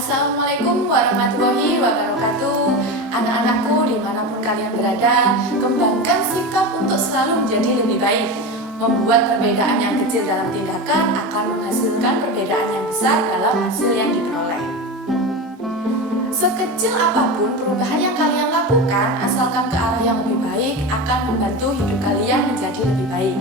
Assalamualaikum warahmatullahi wabarakatuh. Anak-anakku dimanapun kalian berada, kembangkan sikap untuk selalu menjadi lebih baik. Membuat perbedaan yang kecil dalam tindakan akan menghasilkan perbedaan yang besar dalam hasil yang diperoleh. Sekecil apapun perubahan yang kalian lakukan, asalkan ke arah yang lebih baik, akan membantu hidup kalian menjadi lebih baik.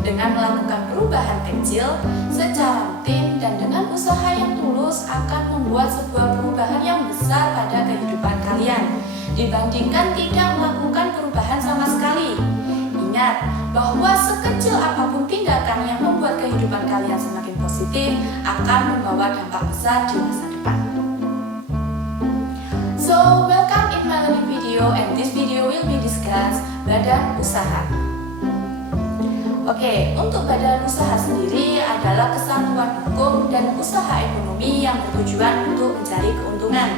Dengan melakukan perubahan kecil secara rutin dan dengan usaha yang tulus akan membuat sebuah perubahan yang besar pada kehidupan kalian dibandingkan tidak melakukan perubahan sama sekali. Ingat bahwa sekecil apapun tindakan yang membuat kehidupan kalian semakin positif akan membawa dampak besar di masa depan. So, welcome in my learning video, and this video will be discuss badan usaha. Oke, untuk badan usaha sendiri adalah kesatuan hukum dan usaha ekonomi yang bertujuan untuk mencari keuntungan.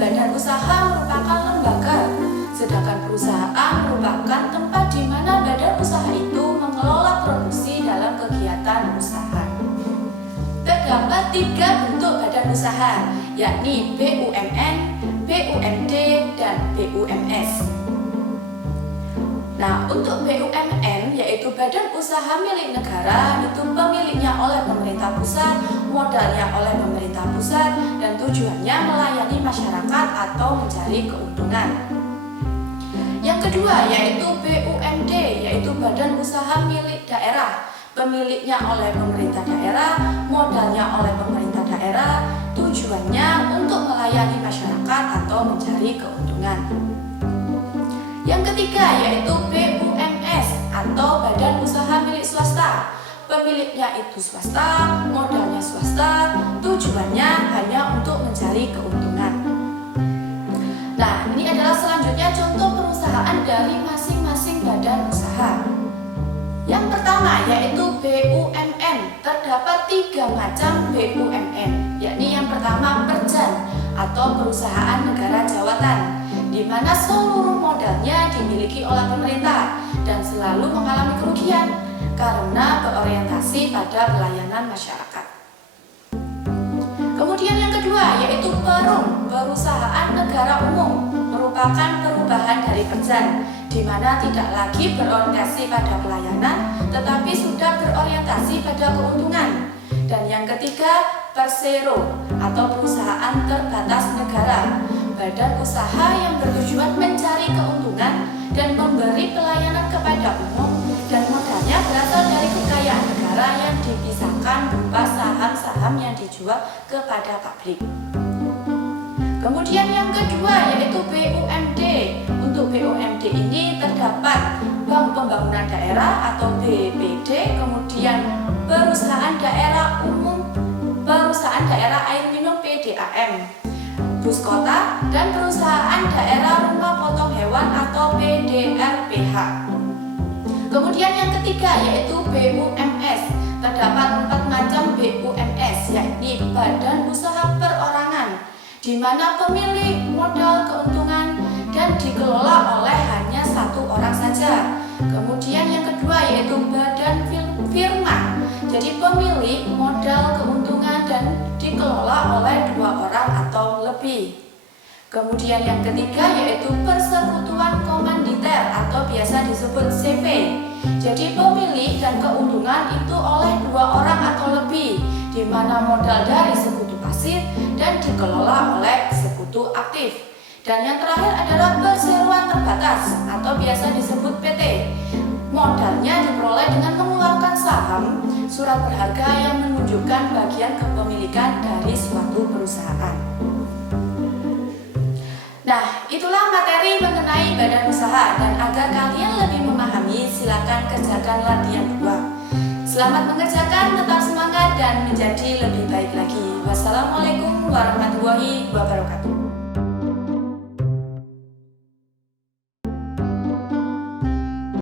Badan usaha merupakan lembaga, sedangkan perusahaan merupakan tempat di mana badan usaha itu mengelola produksi dalam kegiatan usaha. Terdapat 3 bentuk badan usaha, yakni BUMN, BUMD, dan BUMS. Nah, untuk BUMN, yaitu badan usaha milik negara, itu pemiliknya oleh pemerintah pusat, modalnya oleh pemerintah pusat, dan tujuannya melayani masyarakat atau mencari keuntungan. Yang kedua, yaitu BUMD, yaitu badan usaha milik daerah, pemiliknya oleh pemerintah daerah, modalnya oleh pemerintah daerah, tujuannya untuk melayani masyarakat atau mencari keuntungan. Yang ketiga yaitu BUMS atau badan usaha milik swasta. Pemiliknya itu swasta, modalnya swasta, tujuannya hanya untuk mencari keuntungan. Nah, ini adalah selanjutnya contoh perusahaan dari masing-masing badan usaha. Yang pertama yaitu BUMN. Terdapat 3 macam BUMN, yakni yang pertama Perjan atau perusahaan negara jawatan, di mana seluruh modalnya dimiliki oleh pemerintah dan selalu mengalami kerugian karena berorientasi pada pelayanan masyarakat. Kemudian yang kedua yaitu Perum, perusahaan negara umum, merupakan perubahan dari Perjan, di mana tidak lagi berorientasi pada pelayanan tetapi sudah berorientasi pada keuntungan. Dan yang ketiga Persero atau perusahaan terbatas negara, badan usaha yang bertujuan mencari keuntungan dan memberi pelayanan kepada umum, dan modalnya berasal dari kekayaan negara yang dipisahkan berupa saham-saham yang dijual kepada publik. Kemudian yang kedua yaitu BUMD. Untuk BUMD ini terdapat Bank Pembangunan Daerah atau BPD, kemudian Perusahaan Daerah Umum, Perusahaan Daerah Air Minum PDAM, Bus Kota, dan Perusahaan Daerah Rumah Potong Hewan atau PDRPH. Kemudian yang ketiga yaitu BUMS. Terdapat 4 macam BUMS, yakni badan usaha perorangan, di mana pemilik modal keuntungan dan dikelola oleh hanya 1 orang saja. Kemudian yang kedua yaitu badan firma, jadi pemilik modal keuntungan dan dikelola oleh 2 orang atau lebih. Kemudian yang ketiga yaitu persekutuan komanditer atau biasa disebut CV. Jadi pemilik dan keuntungan itu oleh 2 orang atau lebih, di mana modal dari sekutu pasif dan dikelola oleh sekutu aktif. Dan yang terakhir adalah perseroan terbatas atau biasa disebut PT. Modalnya diperoleh dengan mengeluarkan saham, surat berharga yang menunjukkan bagian kepemilikan dari suatu perusahaan. Nah, itulah materi mengenai badan usaha, dan agar kalian lebih memahami, silakan kerjakan latihan 2. Selamat mengerjakan, tetap semangat dan menjadi lebih baik lagi. Wassalamualaikum warahmatullahi wabarakatuh.